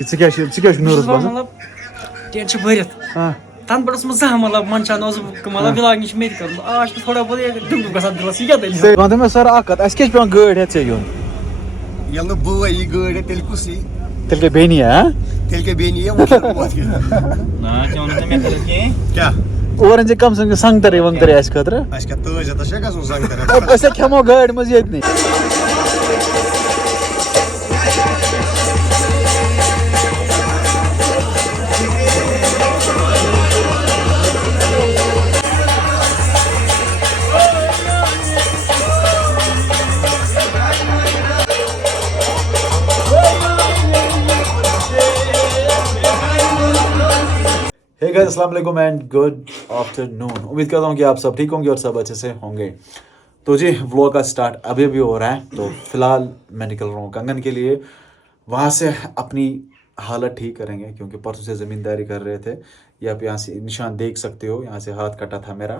مطلب ٹیٹ چھِ بٔرِتھ تَنہٕ پٮ۪ٹھ اوس مےٚ زانٛہہ مطلب منٛدچھان اوسُس بہٕ مطلب وِلاگِنٛگ چھِ مےٚ تہِ کٔرمٕژ آز چھُ تھوڑا بہت ڈُم گژھان دِلَس یہِ کیٛاہ دٔلیٖل وَنتہٕ مےٚ سَر اَکھ کَتھ اَسہِ کیٛازِ چھِ پٮ۪وان گٲڑۍ ہٮ۪تھ ژےٚ یُن ییٚلہِ نہٕ بٲے یی گٲڑۍ ہٮ۪تھ تیٚلہِ کُس یی تیٚلہِ گٔے بیٚنی تیٚلہِ کیٛاہ بیٚنہِ یی وٕچھ کیٛاہ اور أنۍ زِ کَم سے کم سنٛگترٕے ونٛگترٕے اَسہِ خٲطرٕ اَسہِ کیٛاہ تٲج ہَتھ چھا گژھُن سنٛگتر أسۍ ہا کھٮ۪مو گاڑِ منٛز ییٚتنٕے Hey guys, السلام علیکم اینڈ گڈ آفٹرنون. امید کرتا ہوں کہ آپ سب ٹھیک ہوں گے اور سب اچھے سے ہوں گے. تو جی व्लॉग کا اسٹارٹ ابھی ابھی ہو رہا ہے. تو فی الحال میں نکل رہا ہوں کنگن کے لیے. وہاں سے اپنی حالت ٹھیک کریں گے کیونکہ پرسوں سے زمینداری کر رہے تھے. یہ آپ یہاں سے نشان دیکھ سکتے ہو, یہاں سے ہاتھ کٹا تھا میرا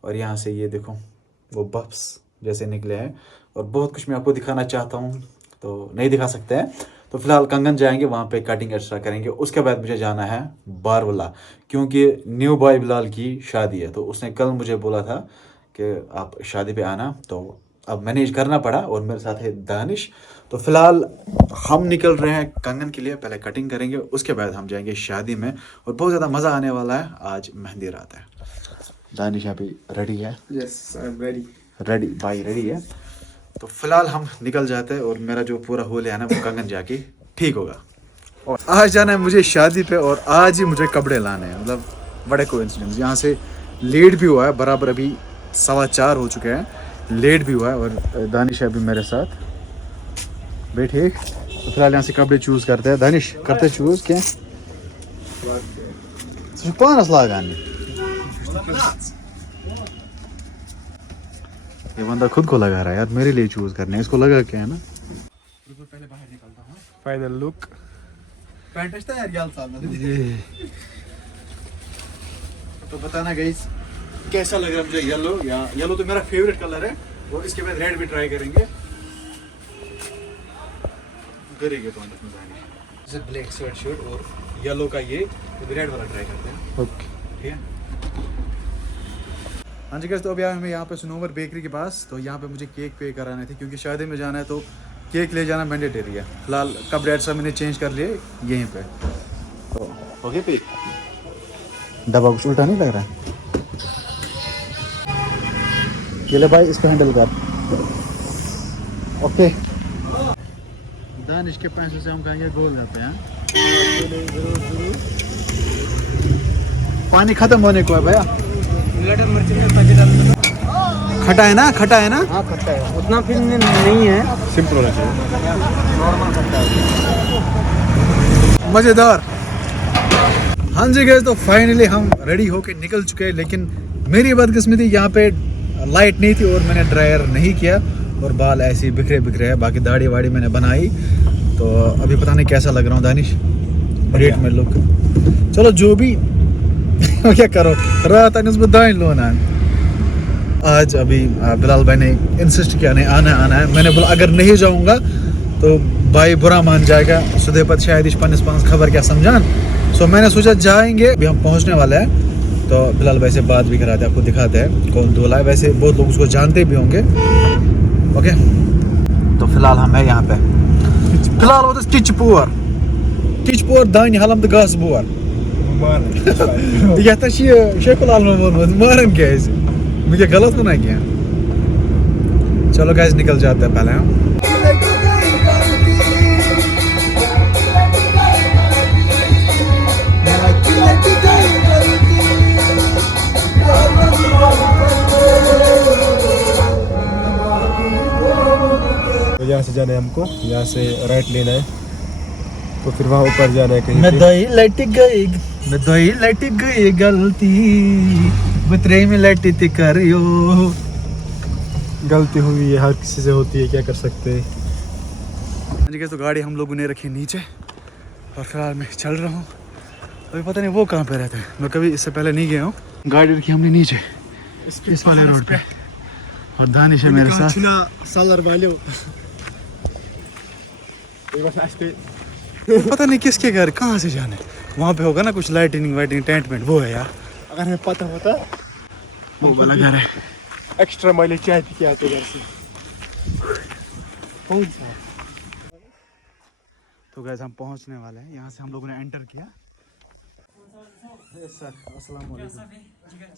اور یہاں سے یہ دیکھو وہ بفس جیسے نکلے ہیں. اور بہت کچھ میں آپ کو دکھانا چاہتا ہوں تو نہیں دکھا سکتے ہیں. تو فی الحال کنگن جائیں گے, وہاں پہ کٹنگ ایکسٹرا کریں گے. اس کے بعد مجھے جانا ہے بارولہ کیونکہ نیو بوائے بلال کی شادی ہے. تو اس نے کل مجھے بولا تھا کہ آپ شادی پہ آنا, تو اب مینیج کرنا پڑا اور میرے ساتھ ہے دانش. تو فی الحال ہم نکل رہے ہیں کنگن کے لیے, پہلے کٹنگ کریں گے اس کے بعد ہم جائیں گے شادی میں اور بہت زیادہ مزہ آنے والا ہے. آج مہندی رات ہے. دانش یہاں پہ ریڈی ہے. یس آئی ایم ریڈی. ریڈی بھائی ریڈی ہے. تو فی الحال ہم نکل جاتے ہیں اور میرا جو پورا ہول ہے نا وہ کنگن جا کے ٹھیک ہوگا. اور آج جانا ہے مجھے شادی پہ اور آج ہی مجھے کپڑے لانے ہیں. مطلب بڑے کوئنسیڈنس, یہاں سے لیٹ بھی ہوا ہے, برابر ابھی 4:15 ہو چکے ہیں, لیٹ بھی ہوا ہے. اور دانش ہے ابھی میرے ساتھ بیٹھے. تو فی الحال یہاں سے کپڑے چوز کرتے ہیں. دانش کرتے چوز کیا پانس لاگان یہ بندہ خود کو لگا رہا ہے یار, میرے لیے چوز کرنے, اس کو لگا کیا ہے نا. پہلے باہر نکلتا ہوں. فائنل لک پینٹ یار یال صاحب تو بتانا گائز کیسا لگ رہا ہے مجھے یلو. یا یلو تو میرا فیوریٹ کلر ہے اور اس کے بعد ریڈ بھی ٹرائی کریں گے. کریں گے تو بلیک سویٹ شرٹ اور یلو کا یہ ریڈ والا ٹرائی کرتے ہیں. اوکے ٹھیک ہے. ہاں جی گائز, تو ابھی آئے ہمیں یہاں پہ سنوور بیکری کے پاس. تو یہاں پہ مجھے کیک پے کرانے تھے کیونکہ شادی میں جانا ہے تو کیک لے جانا مینڈیٹری ہے. فی الحال کپڑے ایٹسا میں نے چینج کر لیے یہیں پہ. تو اوکے پہ ڈبا کچھ الٹا نہیں لگ رہا ہے. یہ لے بھائی اس کو ہینڈل کر. اوکے دانش کے پیسوں سے ہم کہیں گے گول جاتے ہیں. پانی ختم ہونے کو ہے بھیا. کھٹا ہے نا, کھٹا ہے نا. ہاں کھٹا ہے, اتنا پھر نہیں ہے, سمپل ہونا چاہیے, مزیدار. ہاں جی گائز, تو فائنلی ہم ریڈی ہو کے نکل چکے ہیں. لیکن میری بدقسمتی یہاں پہ لائٹ نہیں تھی اور میں نے ڈرائر نہیں کیا اور بال ایسے ہی بکھرے بکھرے ہے. باقی داڑھی واڑی میں نے بنائی. تو ابھی پتہ نہیں کیسا لگ رہا ہوں دانش, ریٹ میں لک. چلو جو بھی کیا کرو, رات آنے میں دائیں لونا. آج ابھی بلال بھائی نے انسسٹ کیا نہیں آنا ہے. میں نے بولا اگر نہیں جاؤں گا تو بھائی برا مان جائے گا. سدے پت شاید پنس خبر کیا سمجھان. سو میں نے سوچا جائیں گے. ابھی ہم پہنچنے والے ہیں تو بلال بھائی سے بات بھی کراتے ہیں, آپ کو دکھاتے ہیں کون دولہا ہے. ویسے بہت لوگ اس کو جانتے بھی ہوں گے. اوکے تو فی الحال ہم ہیں یہاں پہ. فی الحال وہ ٹچ پور دانہ حلم تو گاس بور یہ شیخ العالمن وونمت مارن کیازِ میں کیا غلط ہونا کیا. چلو گائز نکل جاتے ہیں پہلے ہم. یہاں سے جانا ہے ہم کو, یہاں سے رائٹ لینا ہے تو پھر وہاں اوپر جانا ہے کہیں. میں دہی لٹ گئی غلطی بترے میں لٹی تھی کریو. غلطی ہوئی ہے, ہر کسی سے ہوتی ہے, کیا کر سکتے ہیں. تو گاڑی ہم لوگوں نے رکھی نیچے اور فی الحال میں چل رہا ہوں. ابھی پتہ نہیں وہ کہاں پہ رہتا ہے, میں کبھی اس سے پہلے نہیں گیا ہوں. گاڑی رکھی ہم نے نیچے اس والے روڈ پہ اور دانش ہے میرے ساتھ. سالر والو पता नहीं किसके घर कहाँ से जाने, वहाँ पे होगा ना कुछ लाइटिंग वाइटिंग टेंट वेंट, वो है यार। अगर हमें पता होता वो वाला घर है। एक्स्ट्रा माइलेज चाय पी के आते घर से। कौन सा? तो गाइस हम पहुँचने वाले हैं, यहाँ से हम लोगों ने एंटर किया। सर अस्सलाम वालेकुम,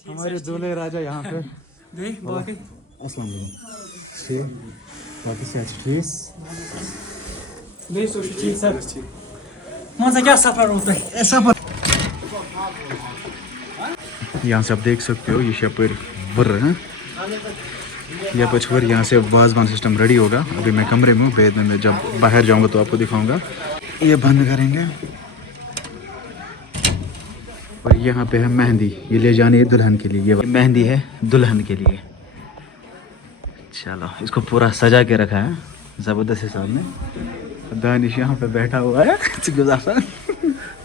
हमारे दूल्हे राजा यहाँ पे। देख बाकी अस्सलाम वालेकुम। बाकी देख तो ठीक सर। मजा क्या सफर होता है ऐसा पर। यहाँ से आप देख सकते हो ये शपर भर है या पछवर। यहाँ से वाजवान सिस्टम रेडी होगा। अभी मैं कमरे में हूँ, बाद में मैं जब बाहर जाऊँगा तो आपको दिखाऊंगा। ये बंद करेंगे और यहाँ पे है मेहंदी, ये ले जानी है दुल्हन के लिए। ये मेहंदी है दुल्हन के लिए। चलो इसको पूरा सजा के रखा है ज़बरदस्त हिसाब में। दानिश यहाँ पे बैठा हुआ है।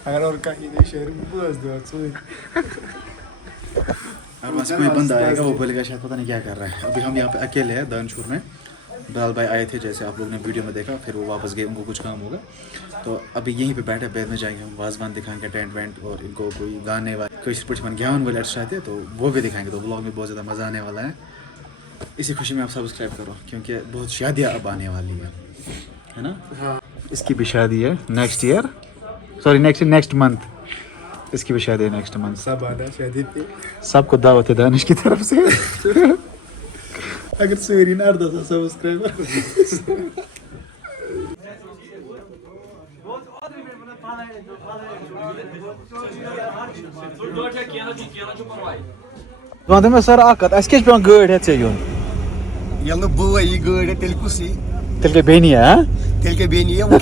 अगर और कहीं नहीं शहर में बस दो और बस कोई बंदा आएगा वो बोलेगा शायद पता नहीं क्या कर रहा है। अभी हम यहाँ पे अकेले हैं दानशूर में। बिलाल भाई आए थे जैसे आप लोग ने वीडियो में देखा, फिर वो वापस गए, उनको कुछ काम होगा। तो अभी यहीं पे बैठे, बाद में जाएंगे हम वाजवान दिखाएंगे, टेंट वेंट, और इनको कोई गाने वाले कोई पुछमन ज्ञान वाले चाहते तो वो भी दिखाएंगे। तो व्लॉग में बहुत ज़्यादा मज़ा आने वाला है। इसी खुशी में आप सब्सक्राइब करो क्योंकि बहुत शादियाँ अब आने वाली है ना। हाँ इसकी भी शादी है next year, sorry next month. इसकी भी शादी है नेक्स्ट मंथ। सब आना शादी पे, सबको दावत है दानिश की तरफ से। अगर सवेरी ना 10 सब्सक्राइबर। तो मैं सर आकत अस के पे गाड़ी है चे यून ये नो बो ये गाड़ी तेल कुसी तेल के बेनी है तेल के बेनी है वो ना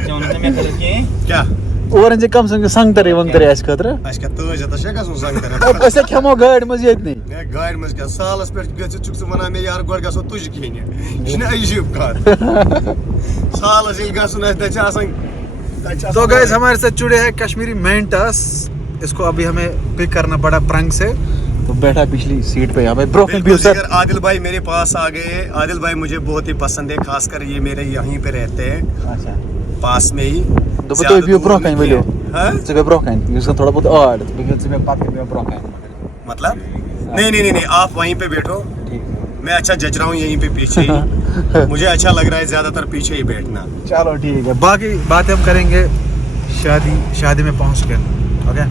क्या उन्होंने मैं कर के क्या ओरेंज कम संग तरे वंग तरे अस खतर आज का तो जता शे गसो संग तरे अस खेमो गाड़ी मज येत नहीं मैं गाड़ी मज का सालस पे गछ चुक मना में यार गोड़ गसो तुज खेने इने अजीब का सालस इल गसो न त आसन। तो गाइस हमारे साथ जुड़े हैं कश्मीरी मेंटस। इसको अभी हमें पिक करना पड़ा प्रंग से, तो बैठा पिछली सीट पे। यहाँ पे ब्रोकन भी सर आदिल भाई मेरे पास आ गए। आदिल भाई मुझे बहुत ही पसंद है, खासकर ये मेरे यहीं पे रहते हैं। अच्छा पास में ही। तो तो भी ब्रोकन बोलो हां से ब्रोकन ये थोड़ा बहुत और बिकॉज़ मैं बात कर ब्रोकन मतलब नहीं आप वहीं पे बैठो, मैं अच्छा जज रहा हूँ यहीं पे पीछे ही। मुझे अच्छा लग रहा है ज्यादातर पीछे ही बैठना। चलो ठीक है, बाकी बातें हम करेंगे शादी में पहुंच कर। ओके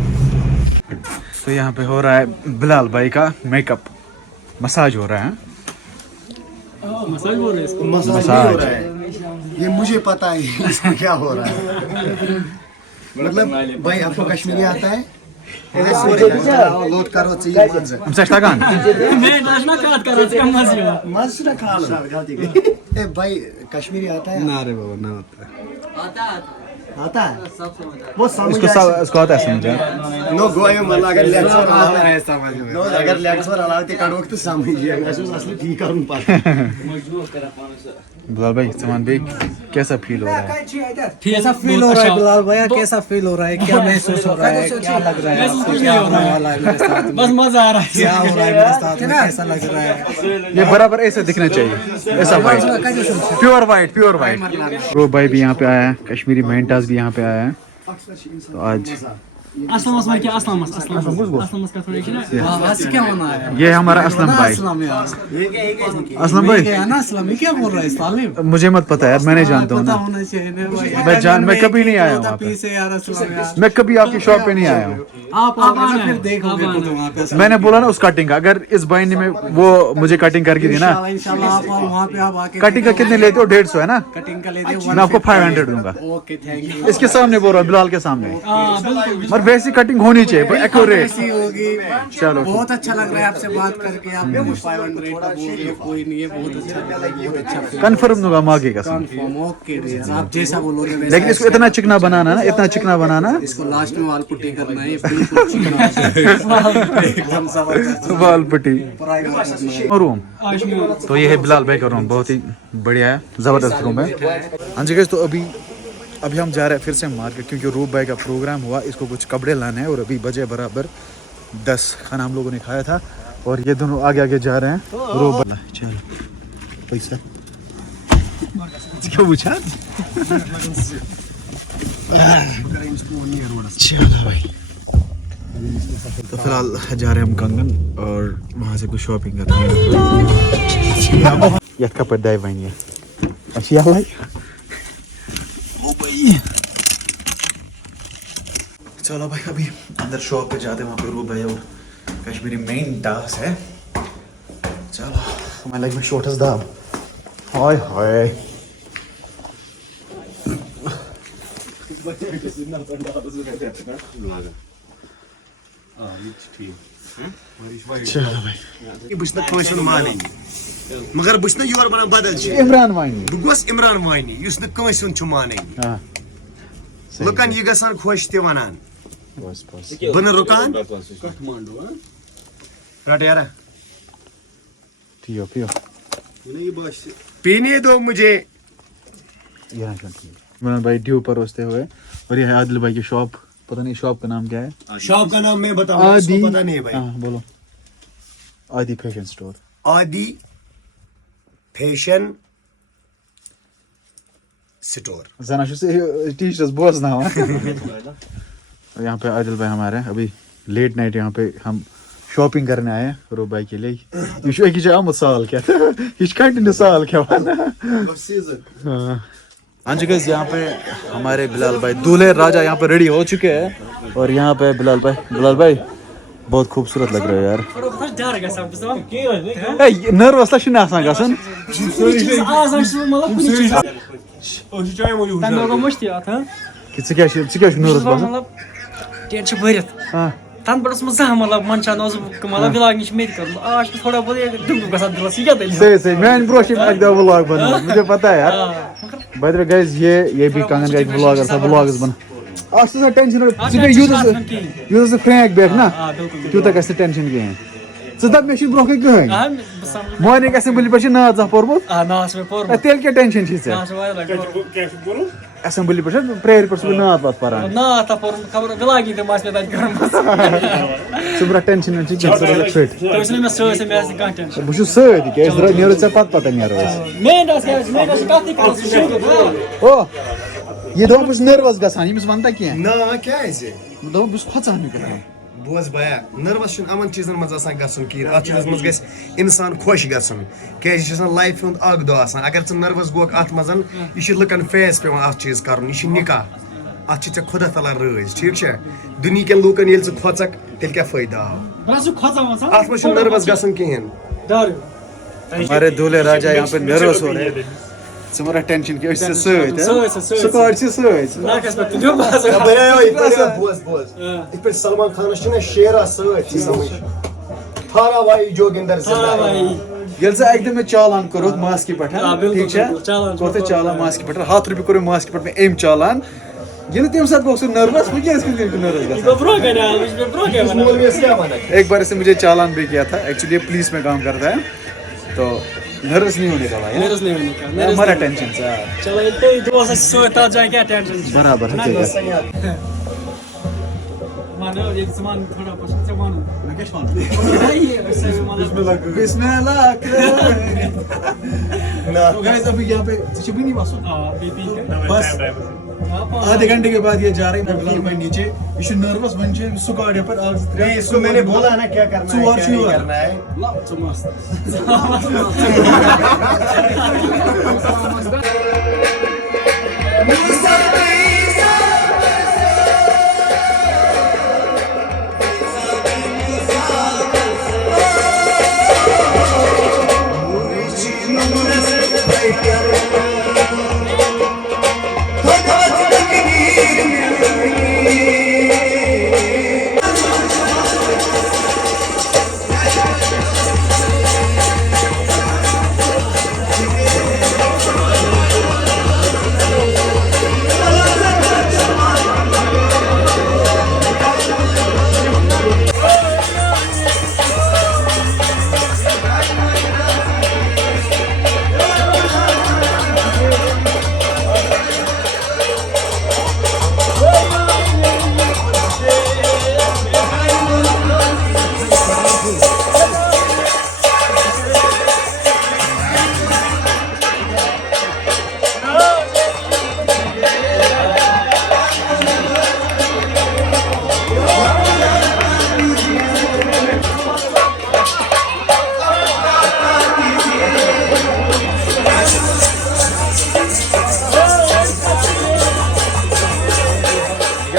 तो यहाँ पे हो रहा है बिलाल भाई का मेकअप, मसाज हो रहा है। मसाज बोल रहे इसको मसाज हो रहा है, ये मुझे पता है इसको क्या हो रहा है। मतलब भाई आपको कश्मीरी आता है? लोड करो चाहिए मंज हमसे तगान मैं दशना काट कर इसका मज ना खा लो। ए भाई कश्मीरी आता है? ना रे बाबा ना आता है। आता है वो समझ इसको आता है समझ। नो गोय में मतलब अगर लेग्स पर अलाव है समझ में, नो अगर लेग्स पर अलाव ते कड़ोक तो समझिएगा असली ठीक करूं पाता। बिलाल भाई समान भाई कैसा फील हो रहा है? कैसा फील हो रहा है बिलाल भैया, कैसा फील हो रहा है, क्या महसूस हो रहा है, क्या लग रहा है आपको, क्या होने वाला है मेरे साथ में? बस मजा आ रहा है। क्या हो रहा है मेरे साथ में, कैसा लग रहा है? ये बराबर ऐसे दिखना चाहिए, ऐसा वाइट, प्योर वाइट। प्रो भाई भी यहाँ पे आया है, कश्मीरी मेंटास भी यहाँ पे आया है। तो आज असलम असलम क्या असलम असलम का थोड़ा ना आज क्या होना है? ये हमारा असलम भाई। असलम भाई क्या ना असलम क्या बोल रहा है सालिम? मुझे मत पता यार, मैं नहीं जानता हूँ पता ना। होना चाहिए मैं कभी नहीं आया वहाँ पे। पीछे यार असलम यार, मैं कभी आपकी शॉप पे नहीं आया हूँ। आप आना फिर देखोगे तो वहाँ पे। मैंने बोला ना उस कटिंग का, अगर इस भाई ने वो मुझे कटिंग करके दी ना, इंशाल्लाह आप वहाँ पे आप आके कटिंग का कितने लेते हो? 150 है ना? कटिंग का लेते मैं आपको 500 दूंगा। Okay thank you. इसके सामने बोल रहा हूँ, बिलाल के सामने। बिल्कुल और वैसी कटिंग होनी चाहिए, एक्यूरेट। ऐसी होगी। चलो बहुत अच्छा लग रहा है आपसे बात करके। आप 500 का बोल रहे हो, कोई नहीं है, बहुत अच्छा लग रहा है, बहुत अच्छा फील। कंफर्म दूंगा मांगे का सम। कंफर्म ओके डियर, आप जैसा बोलोगे वैसा। लेकिन इसको इतना चिकना बनाना ना, इतना चिकना बनाना। इसको लास्ट में वाल पुट्टी करना है, बिल्कुल चिकना एकदम जबरदस्त वाल पट्टी फ्राई करना है। रूम। तो ये है बिलाल भाई का रूम, बहुत ही बढ़िया है, जबरदस्त रूम है। हाँ जी गाइस, तो अभी हम जा रहे हैं फिर से मार्केट, क्योंकि रूप भाई का प्रोग्राम हुआ, इसको कुछ कपड़े लाने हैं। और अभी बजे बराबर 10, खाना हम लोगों ने खाया था और ये दोनों आगे आगे जा रहे हैं। रूप चलो पैसा क्या पूछा चलो भाई तो फिलहाल जा रहे हैं हम कंगन और वहाँ से कुछ शॉपिंग कर रहे हैं यथ का पर्दा वन ये अच्छी भाई ओ भाई चलो भाई अभी अंदर शॉप पे जाते हैं वहाँ पे रू भाई और कश्मीरी मेन डांस है चलो मैं लाइक में शॉर्टेस्ट दाब हाय हाय चलो भाई ये बस न माने मगर बस न योर बना बदल इमरान वानी बह गोस इमरान वानी युस न कंसन छु माने हाँ लुकन ये गसान खुश ते वनान बस बस बन रुकान रट यार पियो पियो पीने दो मुझे यहाँ इमरान भाई ड्यू परोसते हुए और ये है आदिल भाई की शॉप पता नहीं शॉप का नाम क्या है शॉप का नाम मैं बताऊंगा इसको पता नहीं है भाई हाँ बोलो आदि फैशन स्टोर आदि फैशन स्टोर जना से टी-शर्ट्स बोस ना और यहाँ पे आदिल भाई हमारे हैं अभी लेट नाइट यहाँ पे हम शॉपिंग करने आए हैं रो भाई के लिए ये शो एक ही जगह साल क्या ये कंटिन्यू साल क्या वाला हाँ जी गाइस यहाँ पे हमारे बिलाल भाई दूल्हे राजा यहाँ पे रेडी हो चुके हैं और यहाँ पे बिलाल भाई बहुत खूबसूरत लग रहे हो यार नर्वस ला छुना आसान गसन कि क्या नर्वस बस टेंट भरत हाँ तन पे मतलब मंचान मतलब व्लॉगिंग मे आज थोड़ा बहुत दुम गसान दिलस यह क्या सही मैं ब्रोश एक दो व्लॉग बना मुझे पता है यार बदर गाइस ये भी कंगन का एक व्लॉगर था व्लॉग्स बना आज तो टेंशन यूज से फ्रैंक बैक ना तू तक ऐसे टेंशन के हैं तब मे ब्रोह कहीं मॉर्निंग असेंबली पे ना पोर्मुत तेल क्या टेंशन असेंबली पे प्रेयर पे नात वात पारान सुबह टेंशन फिट बह सत नीरो ऐ पता नीरो ओ ये दो नर्वस गसान वन क्या ना क्या बह खोचान बोझ भया नर्वस अमन चीजन मज गसन कहीं अत चीज मज गस इंसान खुश गसन क्या लाइफ हुंद अग दो अगर च नर्वस गोक अत मज यह लुकन फेस पे अत चीज कर यह निकाह अत खुदा तला रज ठीक है दुनिया के लूकन ये खोचक तेल क्या फायदा अत मज नर्वस गसन कहीं हमारे दूल्हे राजा यहाँ पे नर्वस हो रहे हैं तुम्हारा टेंशन क्या इससे स्क्वाड से सलमान खान शेरा थारा भाई जोगिंदर ये एकदम चालान करो मास्क पे ठीक है चालान मास्क पे ₹100 करो मास्क पे एम चालान ये तम साथ गो नर्वस एक बार से मुझे चालान भी किया था एक्चुअली पुलिस में काम करता है तो नर्वस नहीं होने का भाई हमारा टेंशन चलो जाए क्या टेंशन बराबर है मानो ये सामान थोड़ा पसंद से मानो बिस्मिल्लाह गाइस अभी यहाँ पे नहीं बस आधे घंटे के बाद ये जा रहे हैं बिलाल भाई नीचे ये नर्वस बन स्क्वाड पर इसको मैंने बोला ना क्या करना है क्या नहीं करना है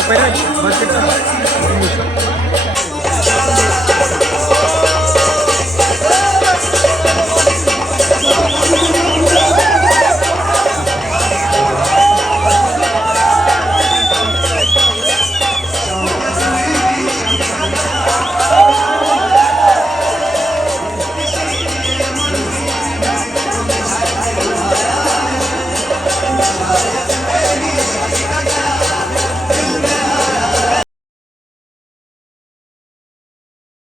operate, basta